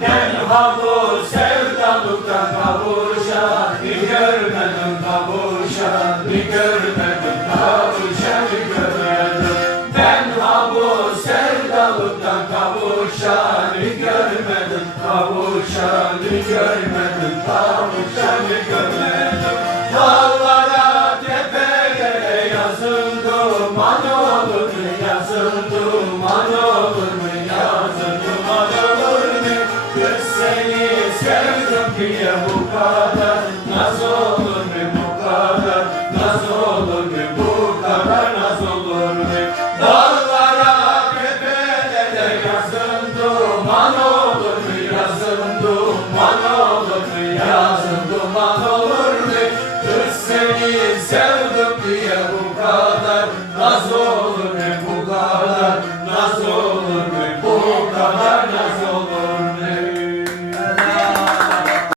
Tenha bu sevdalıktan kavuşa Bir görmedim kavuşa Bir görmedim kavuşa Bir görmedim. Tenha bu sevdalıktan kavuşa Bir görmedim kavuşa Bir görmedim